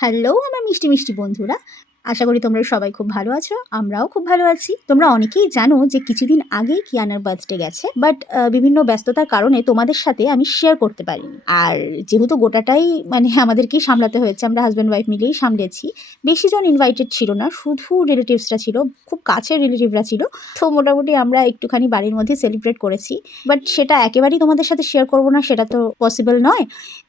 Hello আমার মিষ্টি মিষ্টি বন্ধুরা, আশা করি তোমরা সবাই খুব ভালো আছো। আমরাও খুব ভালো আছি। তোমরা অনেকেই জানো যে কিছুদিন আগেই কিয়ানার বার্থডে গেছে, বাট বিভিন্ন ব্যস্ততার কারণে তোমাদের সাথে আমি শেয়ার করতে পারিনি। আর যেহেতু গোটাটাই আমাদেরকেই সামলাতে হয়েছে, আমরা হাজব্যান্ড ওয়াইফ মিলেই সামলেছি। বেশি জন ইনভাইটেড ছিল না, শুধু রিলেটিভসরা ছিল, খুব কাছের রিলেটিভরা ছিল। তো মোটামুটি আমরা একটুখানি বাড়ির মধ্যে সেলিব্রেট করেছি, বাট সেটা একেবারেই তোমাদের সাথে শেয়ার করবো না, সেটা তো পসিবল নয়।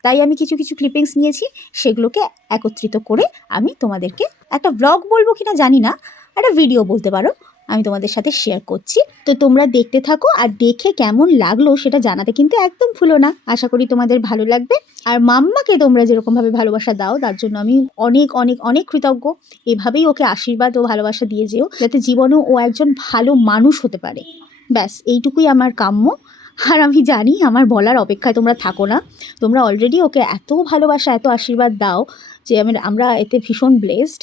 তাই আমি কিছু কিছু ক্লিপিংস নিয়েছি, সেগুলোকে একত্রিত করে আমি তোমাদেরকে একটা ব্লগ বলবো কিনা জানি না, একটা ভিডিও বলতে পারো, আমি তোমাদের সাথে শেয়ার করছি। তো তোমরা দেখতে থাকো, আর দেখে কেমন লাগলো সেটা জানাতে কিন্তু একদম ভুলো না। আশা করি তোমাদের ভালো লাগবে। আর মাম্মাকে তোমরা যেরকমভাবে ভালোবাসা দাও, তার জন্য আমি অনেক অনেক অনেক কৃতজ্ঞ। এভাবেই ওকে আশীর্বাদ ও ভালোবাসা দিয়ে যেও, যাতে জীবনেও ও একজন ভালো মানুষ হতে পারে। ব্যাস এইটুকুই আমার কাম্য। আর আমি জানি আমার বলার অপেক্ষায় তোমরা থাকো না, তোমরা অলরেডি ওকে এত ভালোবাসা এত আশীর্বাদ দাও যে আমরা এতে ভীষণ ব্লেসড।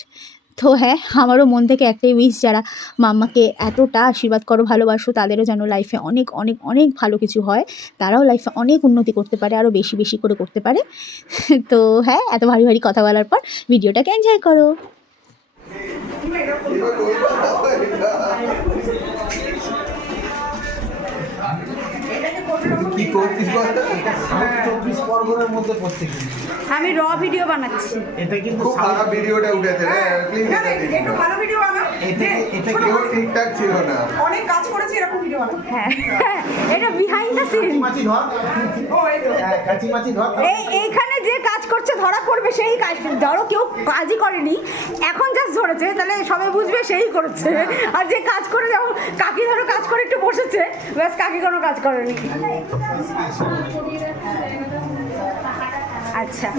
তো হ্যাঁ, আমারও মন থেকে একটাই উইশ, যারা মাম্মাকে এতটা আশীর্বাদ করো, ভালোবাসো, তাদেরও যেন লাইফে অনেক অনেক অনেক ভালো কিছু হয়, তারাও লাইফে অনেক উন্নতি করতে পারে, আরও বেশি বেশি করে করতে পারে। তো হ্যাঁ, এত ভারী ভারী কথা বলার পর ভিডিওটাকে এনজয় করো। আমি র ভিডিও বানাচ্ছি। এটা কিন্তু খুব ভালো ভিডিওটা উঠেছে রে, প্লিজ একটু ভালো ভিডিও বানাও। এটা কেউ ঠিকঠাক ছিল না, অনেক কাজ করেছি এরকম ভিডিও বানাও। হ্যাঁ, এটা বিহাইন্ড দ্য সিন। মাছি ধর, ও এই তো কাচি মাছি ধর। এইখানে যে কাজ করছে ধরা পড়বে সেই কাজ, ধরো কেউ কাজই করেনি, এখন জাস্ট ধরেছে, তাহলে সবাই বুঝবে সেই করেছে। আর যে কাজ করে, যেমন কাকি ধরো কাজ করে একটু বসেছে, ব্যাস কাকি কোনো কাজ করেনি। আচ্ছা,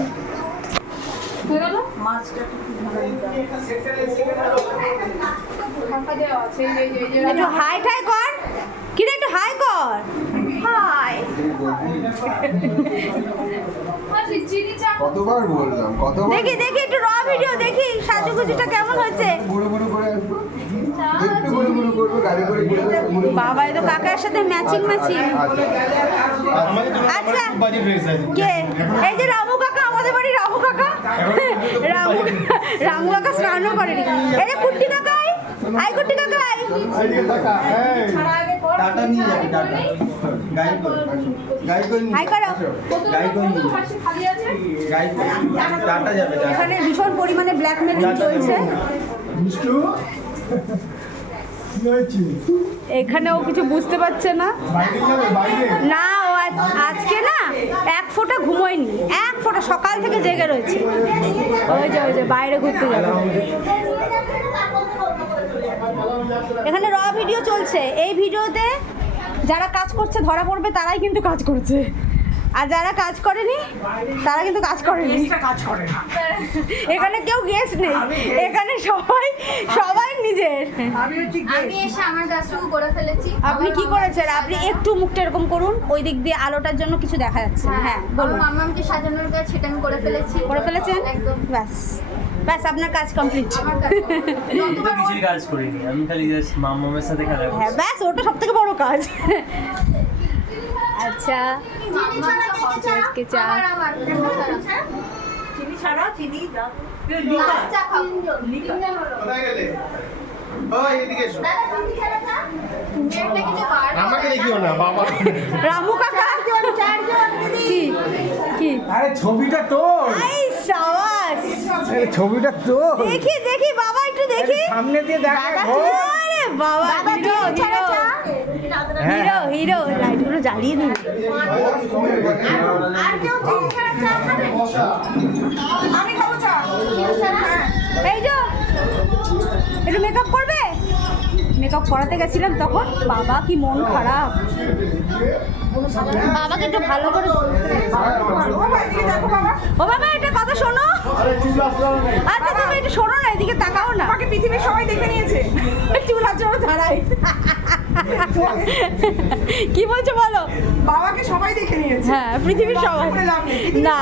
একটু হাই ঠাই কর, কিরে একটু হাই কর, হাই। কতবার বললাম, কতবার দেখি দেখি একটু র ভিডিও দেখি, সাজুগুজুটা কেমন হয়েছে। বুড়ো বুড়ো করে আসবো, একটু বুড়ো বুড়ো করবো, গাড়ি করে ঘুরে বাবা, এ তো কাকার সাথে ম্যাচিং ম্যাচিং। আচ্ছা, কে? এই যে রামু কাকা, আমাদের বাড়ি রামু কাকা। রামু কাকা স্নানও করেনি। এই যে কুট্টি কাকাই, আই কুট্টি কাকাই। টাটা নিয়ে যাবে, টাটা গাইড কর, গাইড কর, হাই করো। গাইড কর, গাইড কর, টাটা যাবে। এখানে ভীষণ পরিমাণে ব্ল্যাকমেলিং চলছে। এখানে ও কিছু বুঝতে পারছে না। না, ও আজকে না এক ফোঁটা ঘুমোয়নি, এক ফোঁটা, সকাল থেকে জেগে রয়েছে। ওই যে বাইরে ঘুরতে যাবে। এখানে র ভিডিও চলছে, এই ভিডিওতে যারা কাজ করছে ধরা পড়বে, তারাই কিন্তু কাজ করছে, আর যারা কাজ করেনি তারা কিন্তু কাজ করেনি। এখানে কেউ গেস্ট নেই, এখানে সবাই নিজের। আমি এসে আমার কাজটুকু করে ফেলেছি। আপনি কি করেছেন? আপনি একটু মুখটা এরকম করুন, ওই দিক দিয়ে আলোটার জন্য কিছু দেখা যাচ্ছে। হ্যাঁ বলুন। মাম্মামকে সাজানোর কাজ সেটা আমি করে ফেলেছি। করে ফেলেছেন? একদম। ব্যাস ব্যাস, আপনার কাজ কমপ্লিট। আমার কাজ আমি তো কিছুই কাজ করিনি, আমি খালি জাস্ট মাম্মামের সাথে খেলা করছি। হ্যাঁ ব্যাস, ওটা সব থেকে বড় কাজ। আচ্ছা, আজকে চা। আমার চিনি ছাড়া চিনি দাও। চা খাও। তিনজন হলো। কোথায় গেলে? ওই এদিকে এসো। দাদা তুমি ছাড়া চা? তুমি একটা কিছু বার করো। আমাকে দেখিও না, বাবা রামু কাকা, কি কি? আরে ছবিটা তোর, এই সাবাস, এই ছবিটা তোর। দেখি দেখি বাবা, একটু দেখি। সামনে দিয়ে দেখা। আরে বাবা, হিরো হিরো হিরো হিরো। লাইটগুলো জ্বালিয়ে দিন। আর কেউ চিনি ছাড়া চা খাবে? আমি খাবো চা। চিনি ছাড়া? এই যে একটু মেকআপ করবে? মেকআপ করাতে গেছিলাম তখন, বাবা কি মন খারাপ। বাবাকে একটু ভালো করে। ও ভাই এদিকে দেখো বাবা। ও বাবা, এটা কথা শোনো। আচ্ছা তুমি একটু শোনো না, এদিকে তাকাও না। আমাকে পৃথিবীর সবাই দেখে নিয়েছে। চুল আচড়ো ছাড়াই। কি বলছো বলো? বাবাকে সবাই দেখে নিয়েছে। হ্যাঁ, পৃথিবীর সবাই না,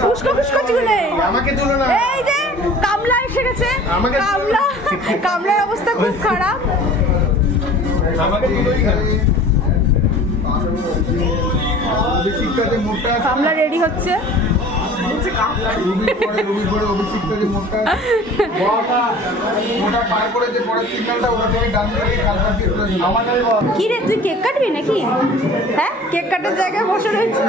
ফুসকো ফুসকো চুলে। আমাকে তুলো না। এই যে কামলা এসে গেছে, আমাকে কামলার অবস্থা খুব খারাপ। আমাকে তুলোই না। বেশিটাতে মোটা কামলা রেডি হচ্ছে। রুবির পরে অভিষিক্ত যে মোটা মোটা পার করে যে পরের সিগন্যালটা ওটা থেকে ডান দিকে কালপার দিয়ে চলে যাবে। আমাদের কি রে তুই কেক কাটবি নাকি? হ্যাঁ, কেক কাটার জায়গায় বসে রয়েছে।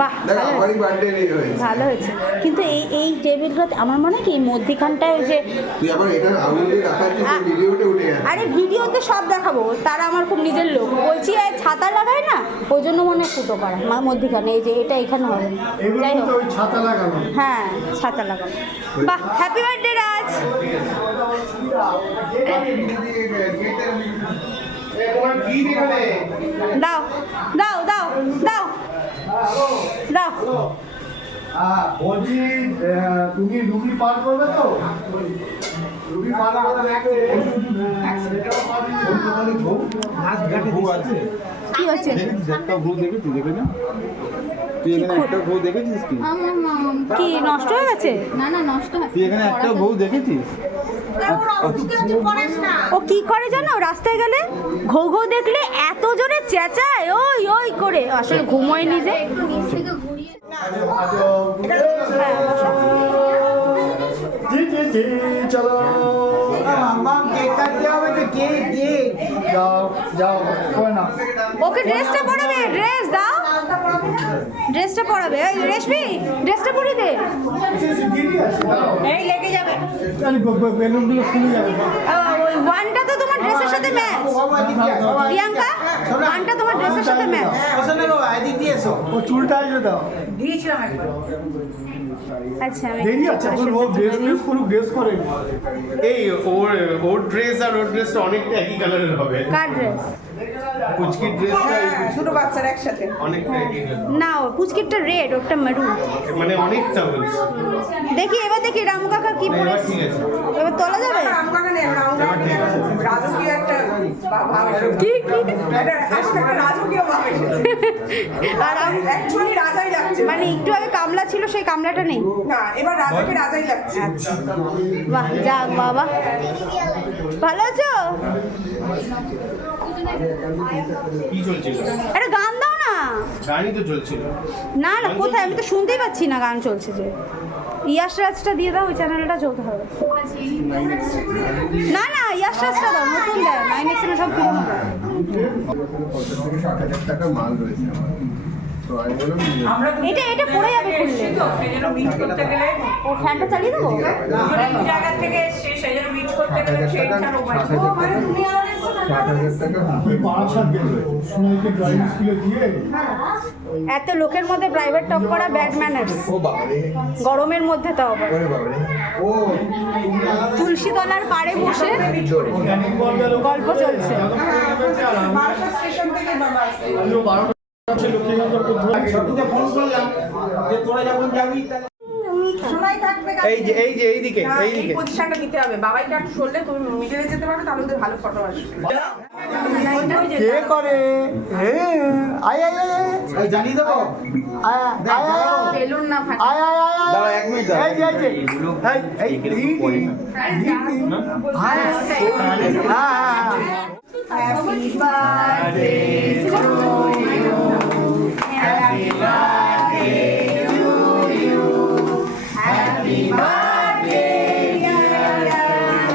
বাহ, দেখ ভালো আমারই হয়েছে। বার্থডে নেই হয়েছে। ভালো হয়েছে, কিন্তু এই টেবিলটাতে আমার মনে হয় কি এই মধ্যিখানটায় ওই যে, তুই আবার এটা আঙুল দিয়ে দেখাচ্ছিস যে ভিডিওতে উঠে গেছে। আরে ভিডিওতে সব দেখাবো, তারা আমার খুব নিজের লোক। বলছি এই ছাতা লাগায় না, ওই জন্য মনে হয় ফুটো করা মধ্যিখানে। এই যে এটা এখানে হবে না। যাই হোক, ছাতা লাগানো। হ্যাঁ ছাতা লাগাবো। বাহ, হ্যাপি বার্থডে রাজ। দাও দাও দাও দাও দাও। বলছি তুমি রুবি পার করবে তো? রুবি পার করবে কি হচ্ছে? একটা বউ দেখেছিস এখানে? তুই এখানে একটা বউ দেখেছিস কি? কি নষ্ট হয়ে গেছে? না না নষ্ট হয় তুই এখানে একটা বউ দেখেছিস? ও কি করে জানো, রাস্তায় গেলে ঘৌ ঘৌ দেখলে এত জোরে চেঁচায় ওই ওই করে, আসলে ঘুমোয় নিজে। একটু নিচ থেকে ঘুরিয়ে চলো কেক কাটতে হবে তো, কেক কেক যাও যাও করে না। ওকে ড্রেসটা পরাবে, ড্রেস দাও, ড্রেসটা পরাবে। এই রেশমি ড্রেসটা পরিয়ে দে। এই লেগে যাবে। বেলুনগুলো খুলে যাবে। ওই ওয়ানটা তো তোমার ড্রেসের সাথে ম্যাচ। প্রিয়াঙ্কা, ওয়ানটা তোমার ড্রেসের সাথে ম্যাচ। ও চুলটা আসবে দাও। দিয়েছিলাম একবার। আচ্ছা আমি দেরি আছে এখন ও ড্রেস কোনো ড্রেস করে এই ওর ড্রেস আর ওর ড্রেসটা অনেকটা একই কালারের হবে কার ড্রেস? কুচকির ড্রেসটা হ্যাঁ, দুটো বাচ্চার একসাথে। অনেকটা একই colour। না, ও পুচকিরটা রেড, ওটা মেরুন। মানে অনেকটা বলছি দেখি এবার দেখি রামু কাকা কি না, এবার পরেছে। ঠিক আছে এবার তোলা যাবে? রাম কাকা নেই, রাম কাকা নেই। রাজকীয় একটা ভাব এসেছে। কি কি? একটা রাজকীয় ভাব এসেছে। আর অ্যাকচুয়ালি রাজাই লাগছে। মানে একটু আগে কামলা ছিল, সেই কামলাটা নেই। না, এবার রাজাকে রাজাই লাগছে। বাহ, যাক বাবা, ভালো আছো? কি চলছিল একটা গান দাও না। গানই তো চলছিল না না, কোথায়? আমি তো শুনতেই পাচ্ছি না গান চলছে যে। ইয়াশ রাজটা দিয়ে দাও, ওই চ্যানেলটা চলতে হবে। না না, ইয়াশ রাজটা দাও, নতুন দেয়। 9X এর সব পুরনো দেয়। 50,000 টাকা মাল রয়েছে আমার। তো আমি বললাম আমরা তো এটা পড়ে যাবে খুললে। এসেছি তো, সেই জন্য মিট করতে গেলে ও ফ্যানটা চালিয়ে দেবো? অনেক জায়গা থেকে এসছে, সেই জন্য মিট করতে গেলে 60,000 ট্রেনটা টাকা, মোবাইল। 60,000 ও, মানে তুমি আর এসছো না? 60,000 টাকা বারাসাত গেল সুনীলকে ড্রাইভিং স্কুলে দিয়ে এত লোকের মধ্যে প্রাইভেট টক করা ব্যাড ম্যানার্স, ও বাবা রে, গরমের মধ্যে তাও আবার। ওরে বাবা রে। ও তুলসী তলার পাড়ে বসে গল্প চলছে। বারাসাত স্টেশন থেকে বাবা আসছে। শোনাই থাকবে কাছে। এই যে এইদিকে না, এই পজিশনটা নিতে হবে। বাবাইকে একটু সরলে তুমি মিডলে যেতে পারবে, তাহলে ওদের ভালো ফটো আসবে। কে করে? আয় আয় আয় জানি দেবো। আয় আয় আয় বেলুন না ফাটা। আয় আয় আয় দাঁড়া এক মিনিট এই যে Happy birthday to you. Happy birthday to you. Happy birthday, Diana.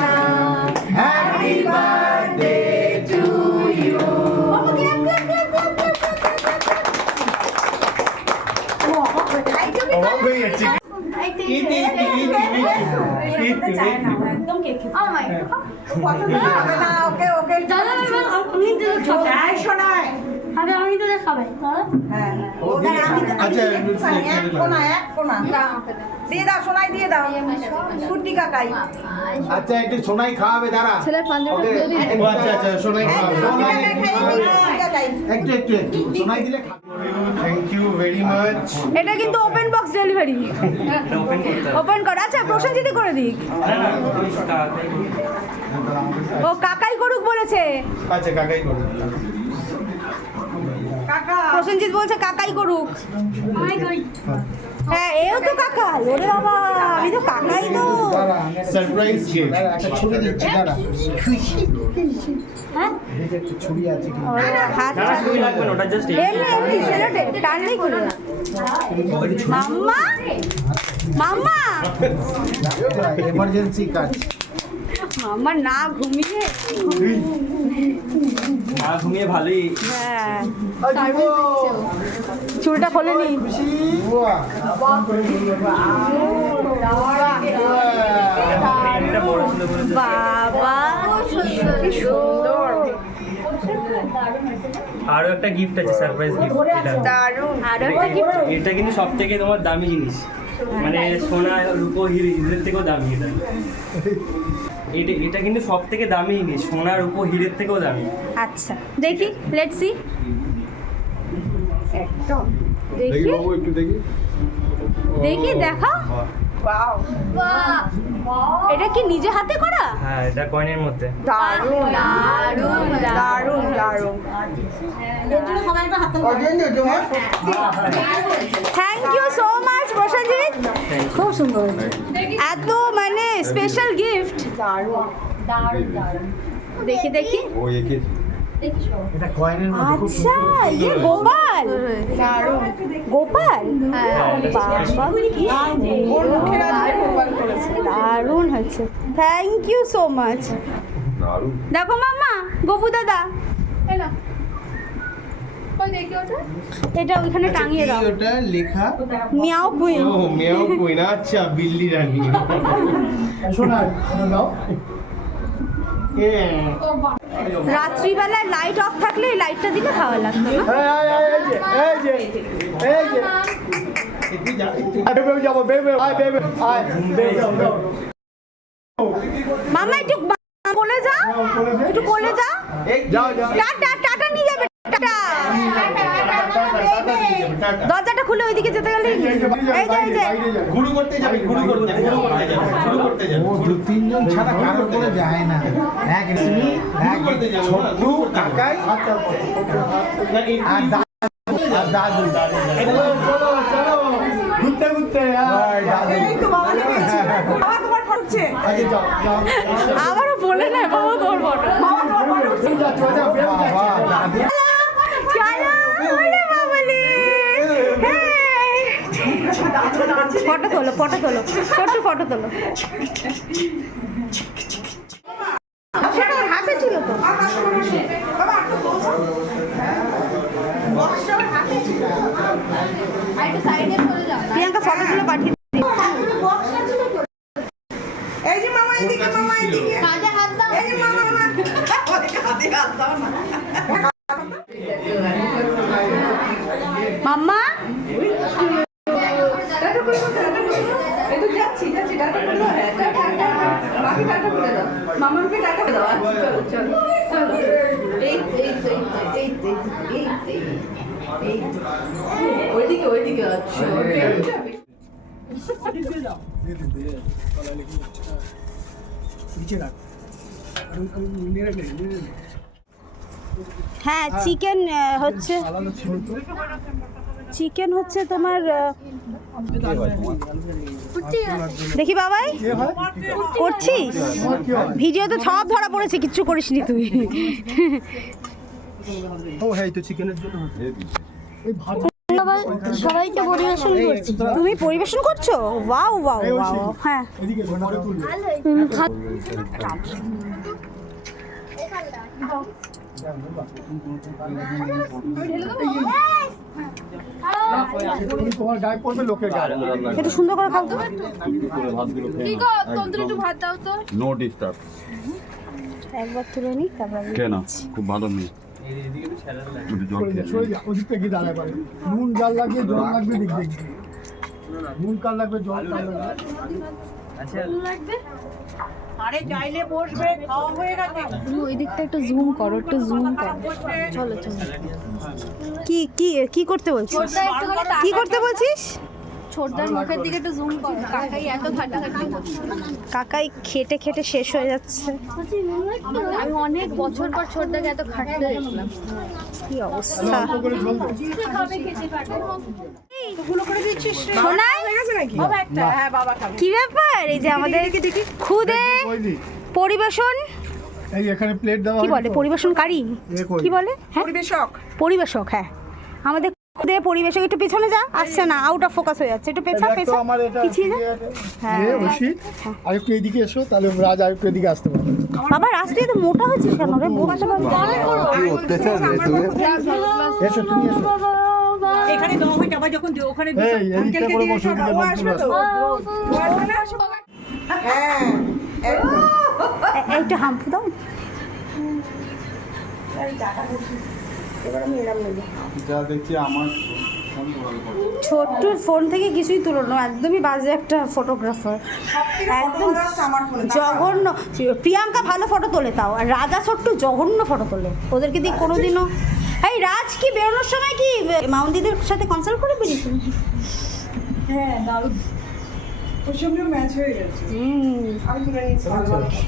Happy birthday to you. অবাক হয়ে যাচ্ছি Oh my god. না, ওকে ওকে শোনায়। আরে আমি তো দেখাবে। হ্যাঁ, আচ্ছা এক কোনা এক কোনা দিয়ে দাও, শোনাই দিয়ে দাও। কুর্তি কাকাই। আচ্ছা একটু সোনাই খাওয়াবে দাঁড়া ছেলের পাঞ্জাবিটা খুলে দিন। ও আচ্ছা আচ্ছা শোনাই কুর্তি কাকাই খাইয়ে কুর্তি কাকাই। একটু সোনাই দিলে থ্যাংক ইউ ভেরি মাচ এটা কিন্তু ওপেন বক্স ডেলিভারি। ওপেন করতে হবে ওপেন কর। আচ্ছা প্রসেনজিৎ করে দিক। ও কাকাই করুক বলেছে। আচ্ছা কাকাই করুন কাকা প্রসেনজিৎ বলছে কাকাই করুক। আমি করি। হ্যাঁ, এও তো কাকাই। ওরে বাবা, আমি তো কাকাই তো। সারপ্রাইজ গিফট একটা ছবি দিচ্ছি দাঁড়া হ্যাঁ, একটা ছবি আছে কি ওরে হাত না ছবি লাগবে না ওটা জাস্ট এমনি এমনি সেলোটে টানলেই খুলে যাবে। মাম্মা মাম্মা এমার্জেন্সি কাজ। মাম্মা না ঘুমিয়ে ঘুমিয়ে ভালোই। হ্যাঁ চুলটা খোলেনি। এটা বড় ছিল বলে বাবা কি সুন্দর। আরো একটা গিফট আছে, সারপ্রাইজ গিফট। এটা আরো একটা gift? এটা কিন্তু সব থেকে তোমার দামি জিনিস, মানে সোনা রূপো হিরের থেকেও দামি। এটা কিন্তু সব থেকে দামি জিনিস, সোনা রূপো হিরের থেকেও দামি। আচ্ছা দেখি, লেটস সি। একদম দেখি একটু দেখি। দেখি দেখা। এটা কি নিজে হাতে করা? হ্যাঁ, এটা কয়েনের মধ্যে। দারুণ দারুণ দারুণ দারুণ। Thank you so much Prosenjit, খুব সুন্দর। এত মানে স্পেশাল গিফট। দেখি দেখি। ও একে এটা কয়েনের মধ্যে খুব আচ্ছা ইয়ে গোপাল, গোপাল বাবা কি দারুণ হচ্ছে। Thank you so much. দারুণ। দেখো মাম্মা, গোপু দাদা কই দেখি ওটা? এটা ওইখানে টাঙিয়ে দাও। ওটা লেখা মিয়াও কুইন। ও মেও কই না, আচ্ছা বিল্লি রানী। শোনা নাও। রাত্রিবেলায় লাইট অফ থাকলে এই লাইটটা দিলে ভালো লাগতো না? এই যে বেবে যাবো, বেবে আয়, বেবে আয়, বেবে যাও। মামা একটু কোলে যা, একটু কোলে যা। যাও যাও। টাটা টাটা নিয়ে যাবে, টাটা। দরজাটা খুলে ওইদিকে যেতে গেলে এই যে এই যে গুরু করতে যাবে, গুরু করতে যাবে। ও 2-3 জন ছাড়া কারোর করে যায় না। এক রিমি, এক ছোট্টু, কাকাই আর দাদু। চলো চলো ঘুরতে ঘুরতে দাদু। এই তো বাবা দেখেছি, বাবা তোমার ফটো উঠছে। আগে যাও যাও। আবারও বলে না বাবা তোর ফটো। বাবা তোমার ফটো উঠছে। যাও দাদু। চলো ওরে বাবালে। ফটো তোলো, ফটো তোলো, ছোট্ট ফটো তোলো। সেটা ওর হাতে ছিল তো। বাবা একটু বসো। বক্সটা ওর হাতে ছিল। আর একটু সাইডে চলে যাও। প্রিয়াঙ্কা ফটোগুলো পাঠিয়ে দিই। বক্সটা ছিল তো। এই যে মামা এদিকে, মামা এদিকে। কাঁধে হাত দাও। এই যে মামা মামা। ওরে কাঁধে হাত দাও না। মাম্মা এই তো যাচ্ছি যাচ্ছি, টাটা করে দাও। মাকে টাটা করে দাও, মামাকে টাটা করে দাও। আচ্ছা, চলো চলো চলো। এই ওইদিকে ওইদিকে। আচ্ছা হ্যাঁ চিকেন হচ্ছে, চিকেন হচ্ছে তোমার দেখি বাবাই করছিস ভিডিও তো সব ধরা পড়েছে, কিচ্ছু করিসনি তুই। ও হ্যাঁ তো চিকেনের জন্য সবাইকে পরিবেশন করছি। তুমি পরিবেশন করছো? Wow wow wow. হ্যাঁ এদিকে ঘরে তুলবে। তুমি তোমার গায়ে পড়বে, লোকের গায়ে। একটু সুন্দর করে খাও তো। কি গো তন্ত্র একটু ভাত দাও তো। No disturb. একবার তুলে নি তারপর কেন খুব ভালো মেয়ে। একটু জল খেয়ে সরে যা, ওদিক থেকে দাঁড়ায় পারে। নুন জাল লাগিয়ে জল লাগবে, দিক দেখবি। নুন কাল লাগবে, জল কাল লাগবে। আচ্ছা লাগবে। আরে চাইলে বসবে, খাওয়া হয়ে গেছে। তুমি ওই দিকটা একটু জুম করো, একটু জুম করো। চলো চলো। কি কি কি করতে বলছিস? ছোটদা একটুখানি কি করতে বলছিস? ছোটদার মুখের দিকে একটু জুম করো। কাকাই এত খাটাখাটি করছে। কাকাই খেটে খেটে শেষ হয়ে যাচ্ছে। আমি অনেক বছর পর ছোটদাকে এত খাটতে দেখলাম। কি অবস্থা। খাবে খেতে পারবে। শোনাই বাবা একটা, হ্যাঁ বাবা খাবে। কি ব্যাপার? এই যে আমাদের খুদে পরিবেশন, এই এখানে প্লেট দেওয়া কি বলে পরিবেশনকারী, কি বলে? হ্যাঁ পরিবেশক। পরিবেশক, হ্যাঁ আমাদের খুদে দে পরিবেশে, একটু পিছনে যা, আসছে না, আউট অফ ফোকাস হয়ে যাচ্ছে, একটু পেছা পেছা পিছিয়ে যা। হ্যাঁ আর একটু এদিকে এসো, তাহলে রাজ আর একটু এদিকে আসতে পারবে। বাবা রাস্তা তো মোটা হয়েছিস কেন রে, বসতে পারবি? কি অত্যাচার রে তুই এসো তুমি এসো। এখানে দেওয়া হইতে আবার যখন ওখানে এই এদিকটা করে বসো, এদিকে লোকগুলো আসবে। একটু হাম্পু দাও। যা দেখছি আমার ছোট্টুর ফোন থেকে কিছুই তুলনো, একদমই বাজে একটা ফটোগ্রাফার, একদম জঘন্য। প্রিয়াঙ্কা ভালো ফটো তোলে তাও, আর রাজা ছোট্টু জঘন্য ফটো তোলে, ওদেরকে দিয়ে কোনোদিনও। এই রাজ কি বেরোনোর সময় কি মাউন্দিদের সাথে কনসাল্ট করে বেরিয়েছিল? হ্যাঁ দারুণ, ওর সঙ্গে ম্যাচ হয়ে গেছে। আমি তুলে নিচ্ছি।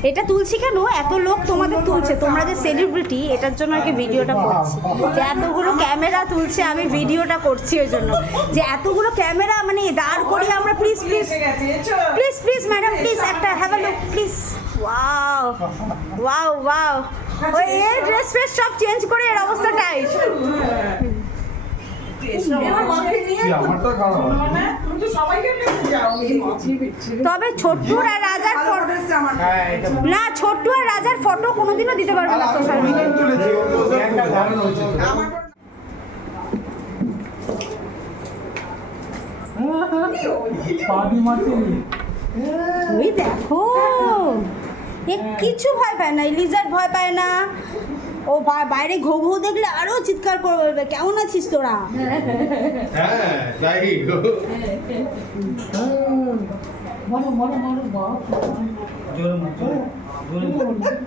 এটা তুলছি কেন, এত লোক তোমাদের তুলছে, তোমরা যে সেলিব্রিটি, এটার জন্য আর কি ভিডিওটা করছি, যে এতগুলো ক্যামেরা তুলছে, আমি ভিডিওটা করছি ওই জন্য, যে এতগুলো ক্যামেরা মানে দাঁড় করিয়ে আমরা please please please please madam please একটা have a look please. Wow wow wow, ওই এর ড্রেস ফ্রেস সব চেঞ্জ করে এর অবস্থাটাই। তবে ছোট্টু আর রাজার ফটো না, ছোট্টু আর রাজার ফটো কোনোদিনও দিতে পারবে না সোশ্যাল মিডিয়ায়। ওই দেখো, এ কিছু ভয় পায় না, লিজার্ড ভয় পায় না, ও বাইরে ঘো ঘো দেখলে আরো চিৎকার করে বলবে কেমন আছিস তোরা। হ্যাঁ তাই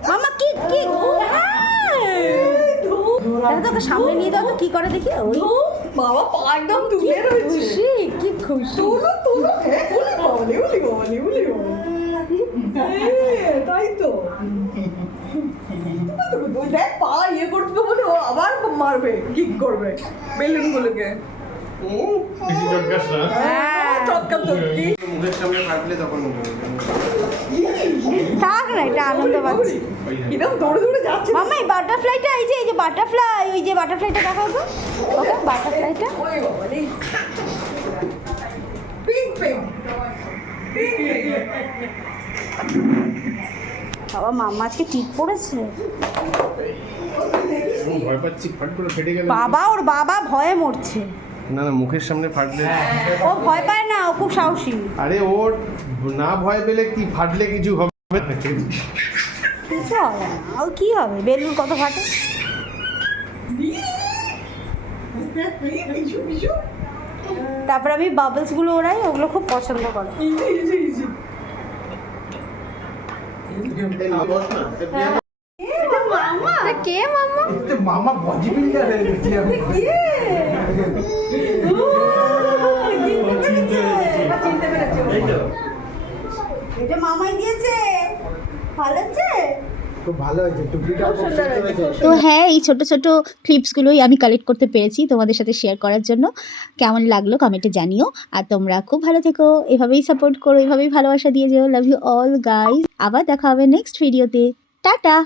মামা কি কি তাহলে তোকে সামনে নিয়ে যাও তো কি করে দেখি। ওই বাবা পা একদম তুলে রয়েছে। খুশি, কি খুশি। তুলো তুলো, হ্যাঁ উলি বাবালি উলি বাবালি উলি বাবালি, তাই তো। দেখ পা ইয়ে করতে বলে ও আবার মারবে, কিক করবে বেলুনগুলোকে। বেশি চটকাস না, চটকা চটকি। মুখের সামনে ফাটলে তখন থাক না, এটা আনন্দ পাচ্ছি। কিরম দৌড়ে দৌড়ে যাচ্ছে। মামা এই বাটারফ্লাইটা, এই যে বাটারফ্লাই, ওই যে বাটারফ্লাইটা দেখাও তো, ওকে বাটারফ্লাইটা। ওই বাবালি পিঙ্ক পিঙ্ক বাবা মাম্মা আজকে ঠিক পড়েছে। ভয় পাচ্ছি, ফাট করে ফেটে গেল। বাবা ওর বাবা ভয়ে মরছে। না না, মুখের সামনে ফাটলে ও ভয় পায় না, ও খুব সাহসী। আরে ওর না ভয় পেলে কি, ফাটলে কিছু হবে না। কিছু হবে না, ও কি হবে, বেলুন কত ফাটে। তারপর আমি বাবলস গুলো ওড়াই, ওগুলো খুব পছন্দ করে। কে মাম্মা? মামা বডি বিল্ডার হয়ে গেছে। এটা মামাই দিয়েছে, ভালো আছে। খুব ভালো হয়েছে, টুপিটাও খুব সুন্দর হয়েছে। তো হ্যাঁ, এই ছোট ছোট ক্লিপসগুলোই আমি কালেক্ট করতে পেরেছি তোমাদের সাথে শেয়ার করার জন্য। কেমন লাগলো কমেন্টে জানিও, আর তোমরা খুব ভালো থেকো, এভাবেই সাপোর্ট করো, এভাবেই ভালোবাসা দিয়ে যেও। Love you all guys. আবার দেখা হবে নেক্সট ভিডিওতে। টাটা।